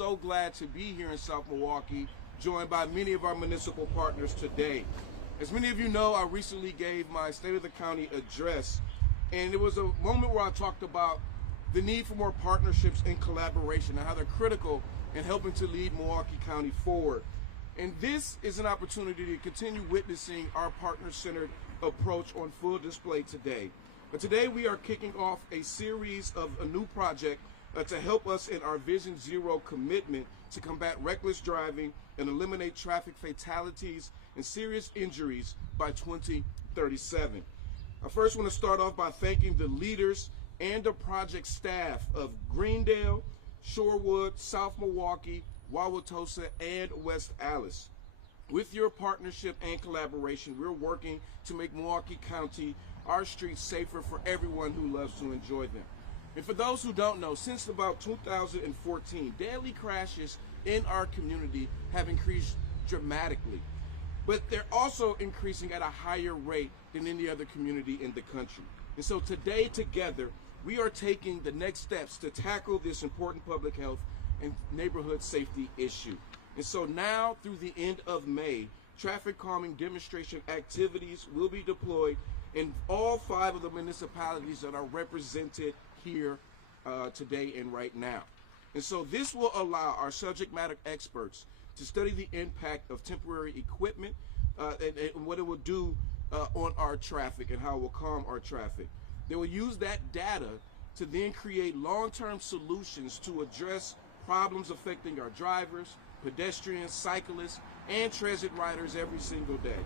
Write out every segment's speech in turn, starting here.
so glad to be here in South Milwaukee, joined by many of our municipal partners today. As many of you know, I recently gave my State of the County address, and it was a moment where I talked about the need for more partnerships and collaboration and how they're critical in helping to lead Milwaukee County forward. And this is an opportunity to continue witnessing our partner-centered approach on full display today. But today we are kicking off a series of a new project to help us in our Vision Zero commitment to combat reckless driving and eliminate traffic fatalities and serious injuries by 2037. I first want to start off by thanking the leaders and the project staff of Greendale, Shorewood, South Milwaukee, Wauwatosa, and West Allis. With your partnership and collaboration, we're working to make Milwaukee County, our streets, safer for everyone who loves to enjoy them. And for those who don't know, since about 2014, daily crashes in our community have increased dramatically. But they're also increasing at a higher rate than any other community in the country. And so today, together, we are taking the next steps to tackle this important public health and neighborhood safety issue. And so now, through the end of May, traffic calming demonstration activities will be deployed in all 5 of the municipalities that are represented here today and right now. And so this will allow our subject matter experts to study the impact of temporary equipment and what it will do on our traffic and how it will calm our traffic. They will use that data to then create long-term solutions to address problems affecting our drivers, pedestrians, cyclists, and transit riders every single day.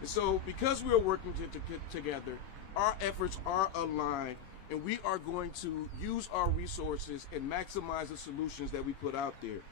And so because we are working together, our efforts are aligned, and we are going to use our resources and maximize the solutions that we put out there.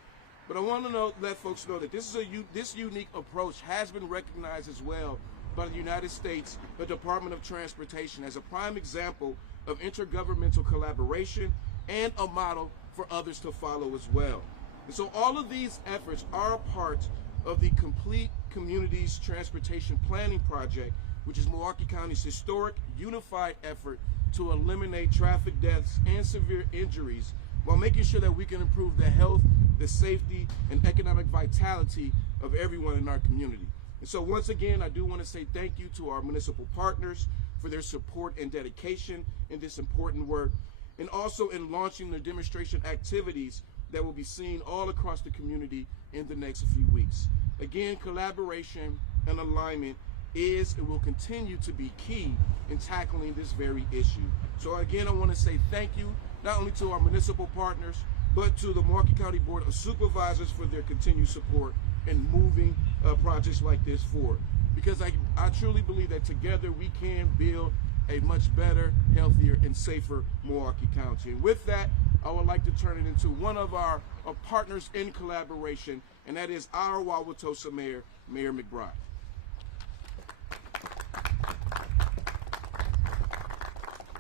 But I want to let folks know that this unique approach has been recognized as well by the United States, the Department of Transportation, as a prime example of intergovernmental collaboration and a model for others to follow as well. And so all of these efforts are part of the Complete Communities Transportation Planning Project, which is Milwaukee County's historic unified effort to eliminate traffic deaths and severe injuries while making sure that we can improve the health, the safety, and economic vitality of everyone in our community. And so once again, I do want to say thank you to our municipal partners for their support and dedication in this important work, and also in launching the demonstration activities that will be seen all across the community in the next few weeks. Again, collaboration and alignment is and will continue to be key in tackling this very issue. So again, I want to say thank you not only to our municipal partners, but to the Milwaukee County Board of Supervisors for their continued support in moving projects like this forward. Because I truly believe that together we can build a much better, healthier, and safer Milwaukee County. And with that, I would like to turn it into one of our partners in collaboration, and that is our Wauwatosa Mayor, Mayor McBride.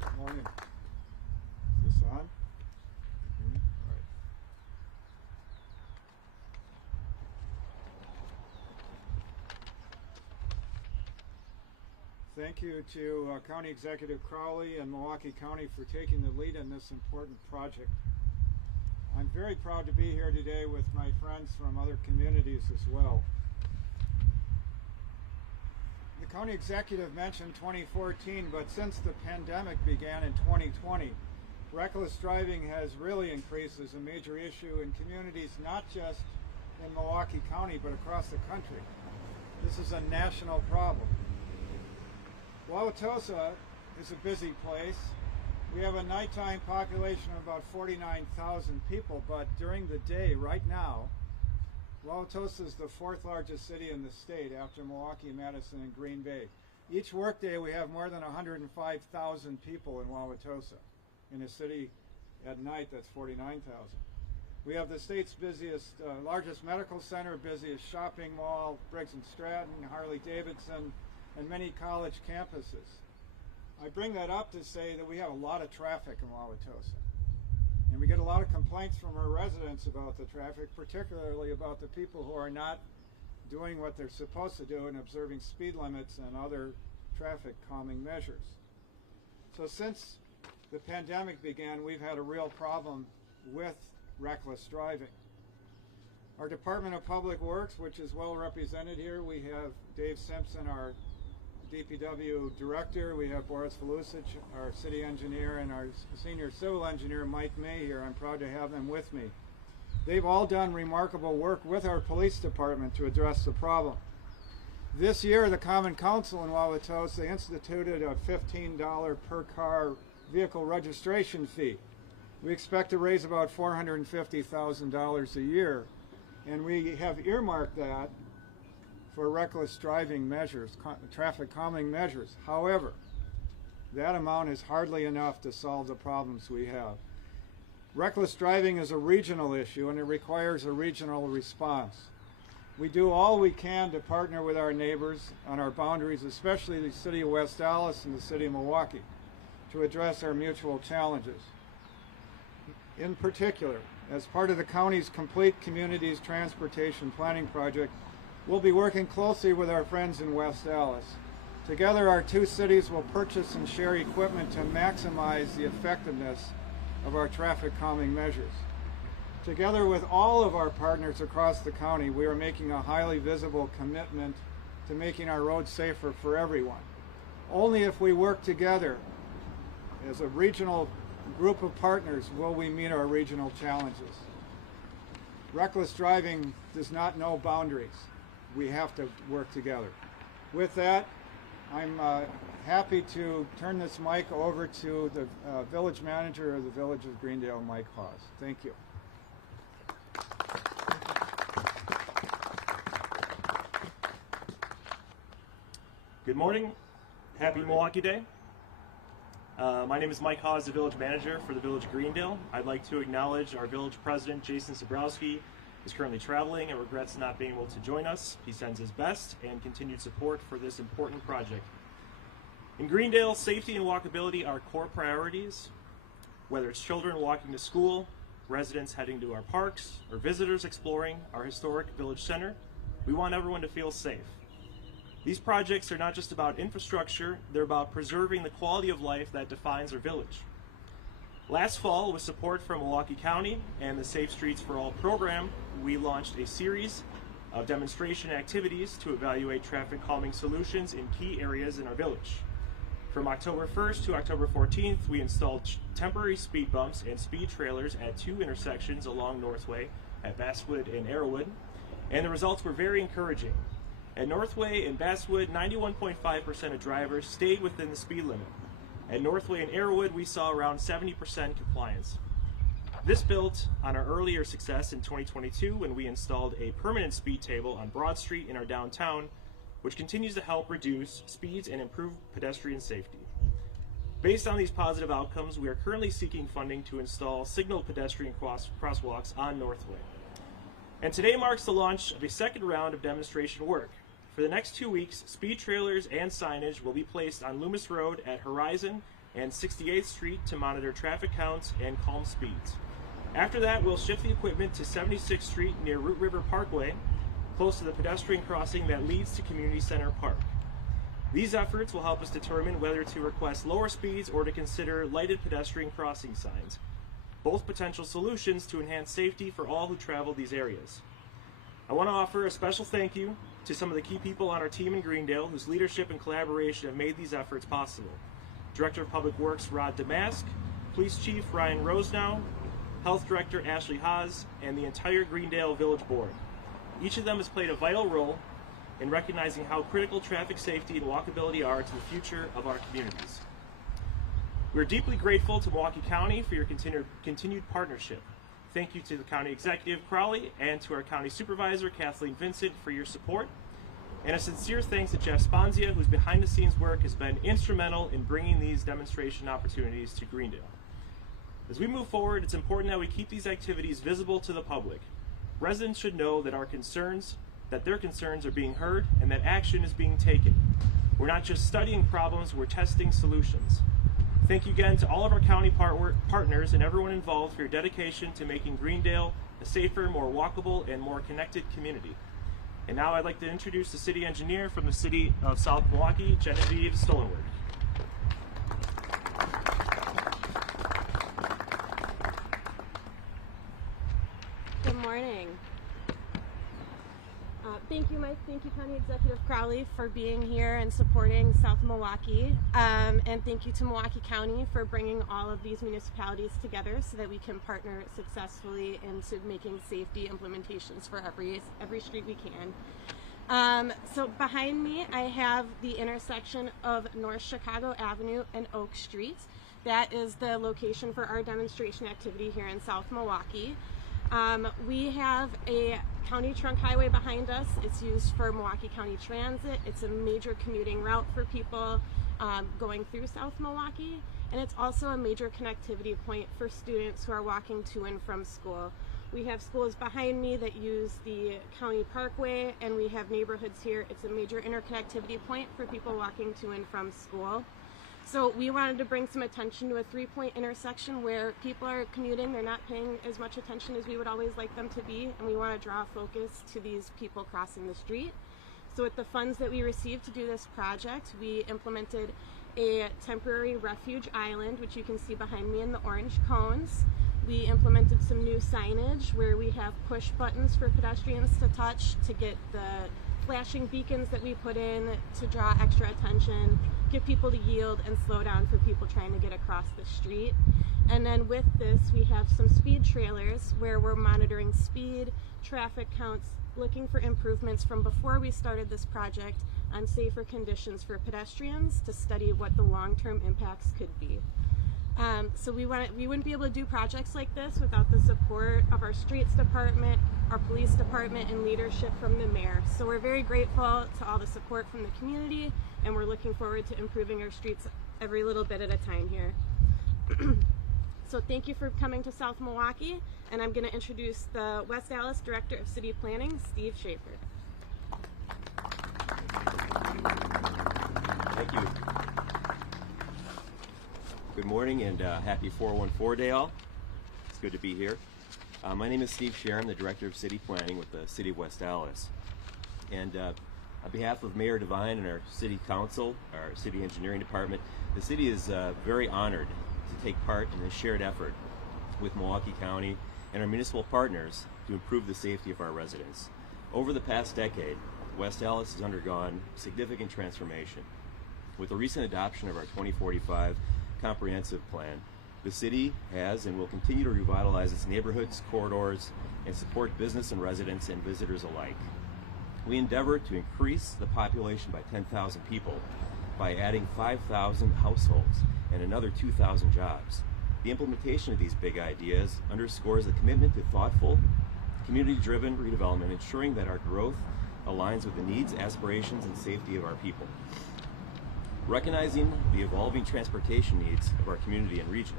Good morning. Is this on? All right. Thank you to County Executive Crowley and Milwaukee County for taking the lead in this important project. I'm very proud to be here today with my friends from other communities as well. The County Executive mentioned 2014, but since the pandemic began in 2020, reckless driving has really increased as a major issue in communities not just in Milwaukee County, but across the country. This is a national problem. Wauwatosa is a busy place. We have a nighttime population of about 49,000 people, but during the day, right now, Wauwatosa is the 4th largest city in the state after Milwaukee, Madison, and Green Bay. Each workday we have more than 105,000 people in Wauwatosa. In a city at night, that's 49,000. We have the state's busiest, largest medical center, busiest shopping mall, Briggs & Stratton, Harley-Davidson, and many college campuses. I bring that up to say that we have a lot of traffic in Wauwatosa. And we get a lot of complaints from our residents about the traffic, particularly about the people who are not doing what they're supposed to do and observing speed limits and other traffic calming measures. So since the pandemic began, we've had a real problem with reckless driving. Our Department of Public Works, which is well represented here, we have Dave Simpson, our DPW director. We have Boris Valusic, our city engineer, and our senior civil engineer, Mike May, here. I'm proud to have them with me. They've all done remarkable work with our police department to address the problem. This year, the Common Council in Wauwatosa instituted a $15 per car vehicle registration fee. We expect to raise about $450,000 a year, and we have earmarked that for reckless driving measures, traffic calming measures. However, that amount is hardly enough to solve the problems we have. Reckless driving is a regional issue, and it requires a regional response. We do all we can to partner with our neighbors on our boundaries, especially the city of West Allis and the city of Milwaukee, to address our mutual challenges. In particular, as part of the county's Complete Communities Transportation Planning Project, we'll be working closely with our friends in West Allis. Together, our two cities will purchase and share equipment to maximize the effectiveness of our traffic calming measures. Together with all of our partners across the county, we are making a highly visible commitment to making our roads safer for everyone. Only if we work together as a regional group of partners will we meet our regional challenges. Reckless driving does not know boundaries. We have to work together. With that, I'm happy to turn this mic over to the village manager of the village of Greendale, Mike Hawes. Thank you. Good morning. Happy Milwaukee Day. My name is Mike Hawes, the village manager for the village of Greendale. I'd like to acknowledge our village president, Jason Sabrowski, is currently traveling and regrets not being able to join us. He sends his best and continued support for this important project. In Greendale, safety and walkability are core priorities. Whether it's children walking to school, residents heading to our parks, or visitors exploring our historic village center, we want everyone to feel safe. These projects are not just about infrastructure, they're about preserving the quality of life that defines our village. Last fall, with support from Milwaukee County and the Safe Streets for All program, we launched a series of demonstration activities to evaluate traffic calming solutions in key areas in our village. From October 1st to October 14th, we installed temporary speed bumps and speed trailers at 2 intersections along Northway at Basswood and Arrowwood, and the results were very encouraging. At Northway and Basswood, 91.5% of drivers stayed within the speed limit. At Northway and Arrowwood, we saw around 70% compliance. This built on our earlier success in 2022 when we installed a permanent speed table on Broad Street in our downtown, which continues to help reduce speeds and improve pedestrian safety. Based on these positive outcomes, we are currently seeking funding to install signaled pedestrian crosswalks on Northway. And today marks the launch of a second round of demonstration work. For the next 2 weeks, speed trailers and signage will be placed on Loomis Road at Horizon and 68th Street to monitor traffic counts and calm speeds. After that, we'll shift the equipment to 76th Street near Root River Parkway, close to the pedestrian crossing that leads to Community Center Park. These efforts will help us determine whether to request lower speeds or to consider lighted pedestrian crossing signs, both potential solutions to enhance safety for all who travel these areas. I want to offer a special thank you to some of the key people on our team in Greendale whose leadership and collaboration have made these efforts possible. Director of Public Works Rod Damask, Police Chief Ryan Rosenow, Health Director Ashley Haas, and the entire Greendale Village Board. Each of them has played a vital role in recognizing how critical traffic safety and walkability are to the future of our communities. We're deeply grateful to Milwaukee County for your continued partnership. Thank you to the County Executive Crowley and to our County Supervisor Kathleen Vincent for your support. And a sincere thanks to Jeff Sponzia, whose behind-the-scenes work has been instrumental in bringing these demonstration opportunities to Greendale. As we move forward, it's important that we keep these activities visible to the public. Residents should know that their concerns are being heard and that action is being taken. We're not just studying problems, we're testing solutions. Thank you again to all of our county partners and everyone involved for your dedication to making Greendale a safer, more walkable, and more connected community. And now I'd like to introduce the city engineer from the city of South Milwaukee, Genevieve Stolenberg. Good morning. Thank you, Mike. Thank you, County Executive Crowley, for being here and supporting South Milwaukee. And thank you to Milwaukee County for bringing all of these municipalities together so that we can partner successfully into making safety implementations for every street we can. So behind me, I have the intersection of North Chicago Avenue and Oak Street. That is the location for our demonstration activity here in South Milwaukee. We have a county trunk highway behind us. It's used for Milwaukee County Transit. It's a major commuting route for people going through South Milwaukee, and it's also a major connectivity point for students who are walking to and from school. We have schools behind me that use the county parkway, and we have neighborhoods here. It's a major interconnectivity point for people walking to and from school. So we wanted to bring some attention to a three-point intersection where people are commuting, they're not paying as much attention as we would always like them to be, and we want to draw focus to these people crossing the street. So with the funds that we received to do this project, we implemented a temporary refuge island, which you can see behind me in the orange cones. We implemented some new signage where we have push buttons for pedestrians to touch to get the flashing beacons that we put in to draw extra attention, get people to yield and slow down for people trying to get across the street. And then with this, we have some speed trailers where we're monitoring speed, traffic counts, looking for improvements from before we started this project on safer conditions for pedestrians to study what the long-term impacts could be. So we wouldn't be able to do projects like this without the support of our streets department, our police department, and leadership from the mayor. So we're very grateful to all the support from the community, and we're looking forward to improving our streets every little bit at a time here. So thank you for coming to South Milwaukee, and I'm going to introduce the West Allis Director of City Planning, Steve Schaefer. Thank you. Good morning and happy 414 Day all. It's good to be here. My name is Steve Schaefer. I'm the Director of City Planning with the City of West Allis. And on behalf of Mayor Devine and our City Council, our City Engineering Department, the City is very honored to take part in this shared effort with Milwaukee County and our municipal partners to improve the safety of our residents. Over the past decade, West Allis has undergone significant transformation. With the recent adoption of our 2045 comprehensive plan, the city has and will continue to revitalize its neighborhoods, corridors, and support business and residents and visitors alike. We endeavor to increase the population by 10,000 people by adding 5,000 households and another 2,000 jobs. The implementation of these big ideas underscores the commitment to thoughtful, community-driven redevelopment, ensuring that our growth aligns with the needs, aspirations, and safety of our people. Recognizing the evolving transportation needs of our community and region,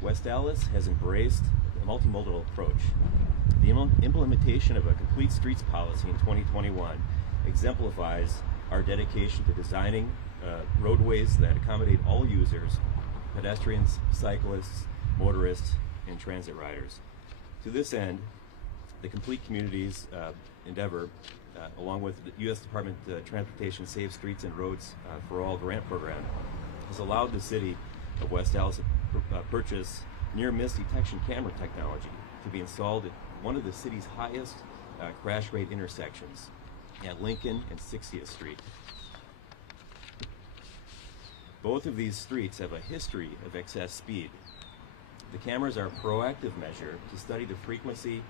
West Allis has embraced a multimodal approach. The implementation of a complete streets policy in 2021 exemplifies our dedication to designing roadways that accommodate all users, pedestrians, cyclists, motorists, and transit riders. To this end, the Complete Communities endeavor, along with the U.S. Department of Transportation Safe Streets and Roads for All grant program, has allowed the City of West Allis to purchase near-miss detection camera technology to be installed at one of the city's highest crash rate intersections at Lincoln and 60th Street. Both of these streets have a history of excess speed. The cameras are a proactive measure to study the frequency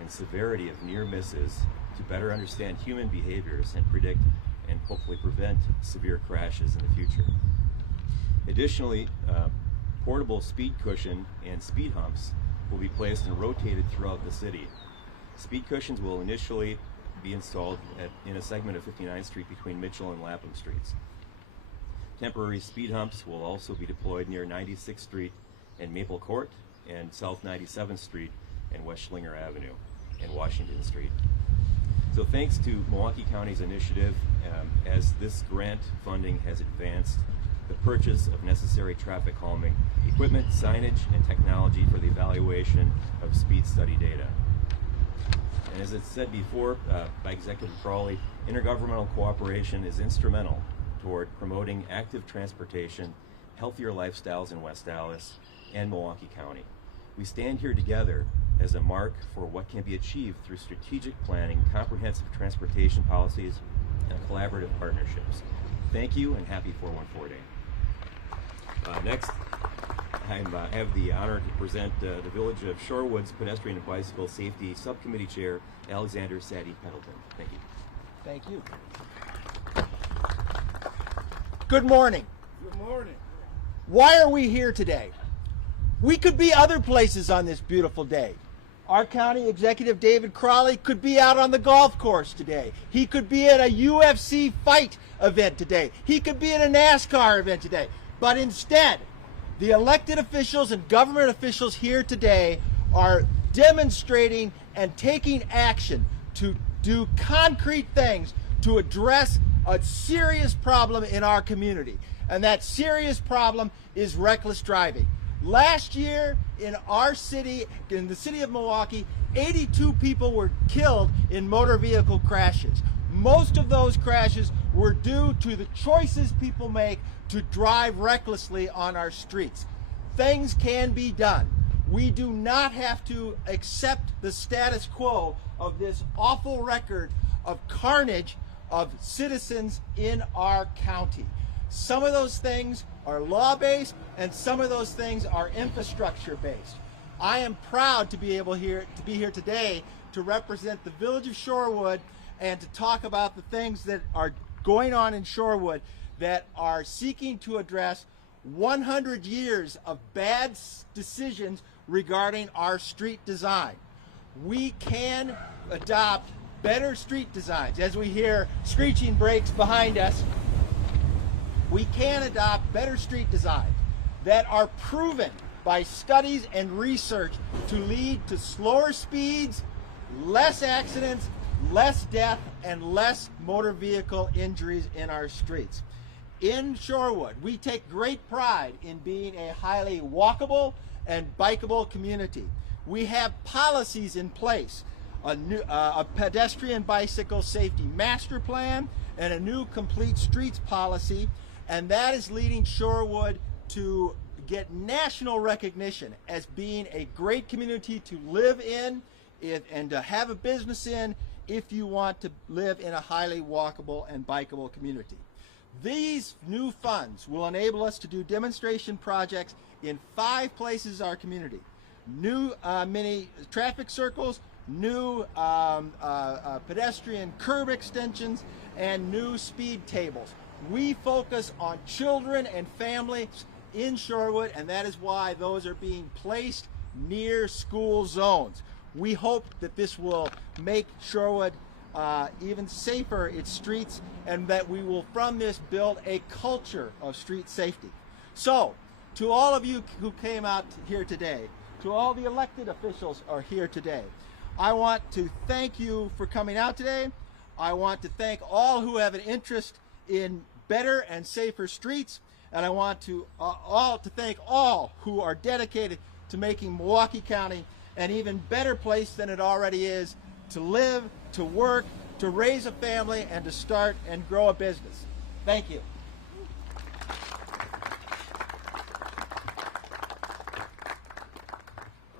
and severity of near misses to better understand human behaviors and predict and hopefully prevent severe crashes in the future. Additionally, portable speed cushion and speed humps will be placed and rotated throughout the city. Speed cushions will initially be installed in a segment of 59th Street between Mitchell and Lapham Streets. Temporary speed humps will also be deployed near 96th Street and Maple Court and South 97th Street and West Schlinger Avenue and Washington Street. So thanks to Milwaukee County's initiative, as this grant funding has advanced the purchase of necessary traffic calming equipment, signage, and technology for the evaluation of speed study data. And as it's said before by Executive Crowley, intergovernmental cooperation is instrumental toward promoting active transportation, healthier lifestyles in West Allis and Milwaukee County. We stand here together as a mark for what can be achieved through strategic planning, comprehensive transportation policies, and collaborative partnerships. Thank you, and happy 414 Day. Next, I have the honor to present the Village of Shorewood's Pedestrian and Bicycle Safety Subcommittee Chair, Alexander Sadie Pendleton. Thank you. Thank you. Good morning. Good morning. Why are we here today? We could be other places on this beautiful day. Our county executive, David Crowley, could be out on the golf course today. He could be at a UFC fight event today. He could be at a NASCAR event today. But instead, the elected officials and government officials here today are demonstrating and taking action to do concrete things to address a serious problem in our community. And that serious problem is reckless driving. Last year in our city, in the city of Milwaukee, 82 people were killed in motor vehicle crashes. Most of those crashes were due to the choices people make to drive recklessly on our streets. Things can be done. We do not have to accept the status quo of this awful record of carnage of citizens in our county. Some of those things are law-based, and some of those things are infrastructure-based. I am proud to be able to be here today to represent the Village of Shorewood and to talk about the things that are going on in Shorewood that are seeking to address 100 years of bad decisions regarding our street design. We can adopt better street designs. As we hear screeching brakes behind us, we can adopt better street designs that are proven by studies and research to lead to slower speeds, less accidents, less death, and less motor vehicle injuries in our streets. In Shorewood, we take great pride in being a highly walkable and bikeable community. We have policies in place, a pedestrian bicycle safety master plan, and a new complete streets policy, and that is leading Shorewood to get national recognition as being a great community to live in and to have a business in if you want to live in a highly walkable and bikeable community. These new funds will enable us to do demonstration projects in 5 places in our community. New mini traffic circles, new pedestrian curb extensions, and new speed tables. We focus on children and families in Shorewood, and that is why those are being placed near school zones. We hope that this will make Shorewood even safer, its streets, and that we will from this build a culture of street safety. So, to all of you who came out here today, to all the elected officials who are here today, I want to thank you for coming out today. I want to thank all who have an interest in better and safer streets, and I want to thank all who are dedicated to making Milwaukee County an even better place than it already is to live, to work, to raise a family, and to start and grow a business. Thank you.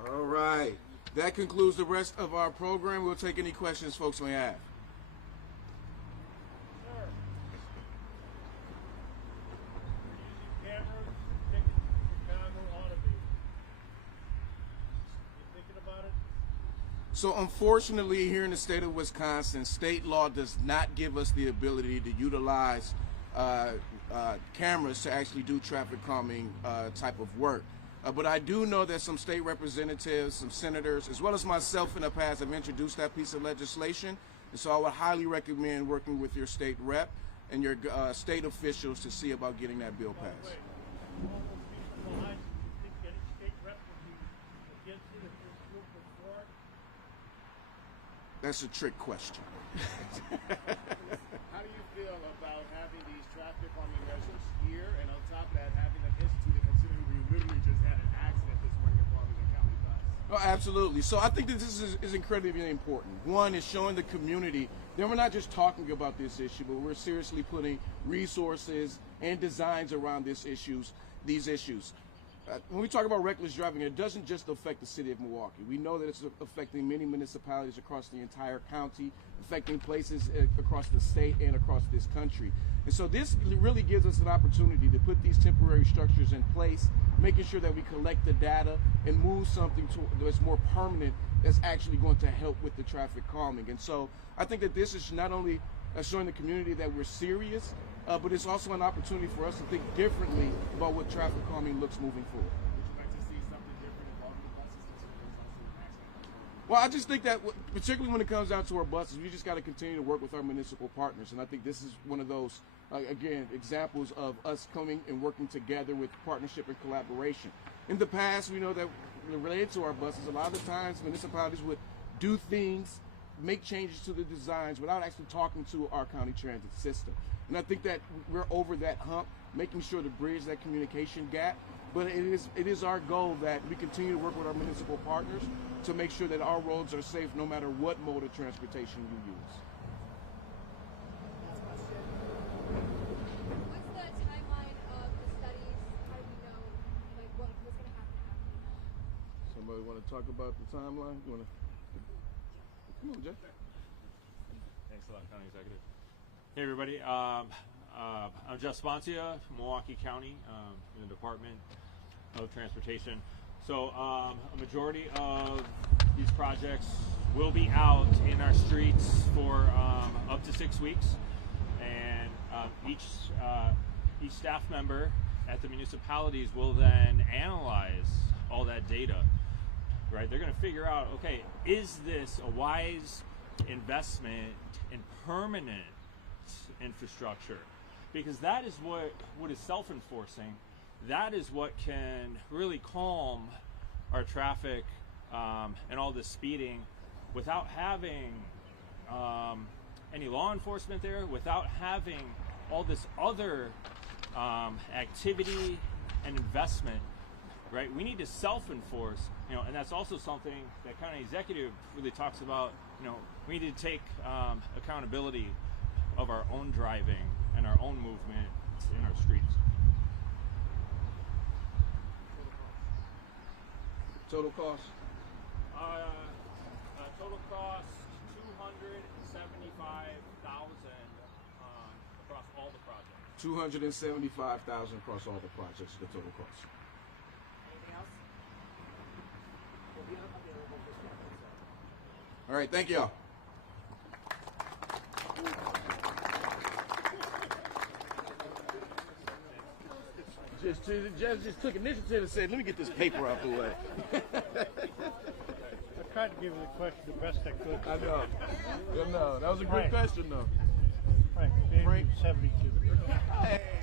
All right. That concludes the rest of our program. We'll take any questions folks may have. So unfortunately, here in the state of Wisconsin, state law does not give us the ability to utilize cameras to actually do traffic calming type of work. But I do know that some state representatives, some senators, as well as myself in the past have introduced that piece of legislation. And so I would highly recommend working with your state rep and your state officials to see about getting that bill passed. That's a trick question. How do you feel about having these traffic calming measures here, and on top of that, having them instituted considering we literally just had an accident this morning involving a county bus? Oh, absolutely. So I think that this is incredibly important. One is showing the community that we're not just talking about this issue, but we're seriously putting resources and designs around these issues. when we talk about reckless driving, it doesn't just affect the city of Milwaukee. We know that it's affecting many municipalities across the entire county, affecting places across the state and across this country. And so this really gives us an opportunity to put these temporary structures in place, making sure that we collect the data and move something that's more permanent, that's actually going to help with the traffic calming. And so I think that this is not only showing the community that we're serious, but it's also an opportunity for us to think differently about what traffic calming looks moving forward. Would you like to see something different involving the buses considering there's also an accident? Well, I just think that, particularly when it comes down to our buses, we just got to continue to work with our municipal partners. And I think this is one of those, again, examples of us coming and working together with partnership and collaboration. In the past, we know that related to our buses, a lot of the times municipalities would do things, make changes to the designs without actually talking to our county transit system. And I think that we're over that hump, making sure to bridge that communication gap. But it is our goal that we continue to work with our municipal partners to make sure that our roads are safe no matter what mode of transportation you use. What's the timeline of the studies? How do we know what's going to happen after? Somebody want to talk about the timeline? You want to? Come on, Jeff. Thanks a lot, County Executive. Hey, everybody. I'm Jeff Sponcia, Milwaukee County, in the Department of Transportation. So a majority of these projects will be out in our streets for up to 6 weeks, and each staff member at the municipalities will then analyze all that data. Right, they're going to figure out, okay, is this a wise investment in permanent infrastructure? Because that is what is self-enforcing. That is what can really calm our traffic and all this speeding without having any law enforcement there, without having all this other activity and investment. Right, we need to self-enforce, and that's also something that County Executive really talks about. We need to take accountability of our own driving and our own movement in our streets. Total cost? Total cost $275,000 across all the projects. $275,000 across all the projects. The total cost. All right, thank y'all. Just took initiative and said, let me get this paper out the way. I tried to give you the question the best I could. I know. That was a good question, though. Frank, 72. Hey.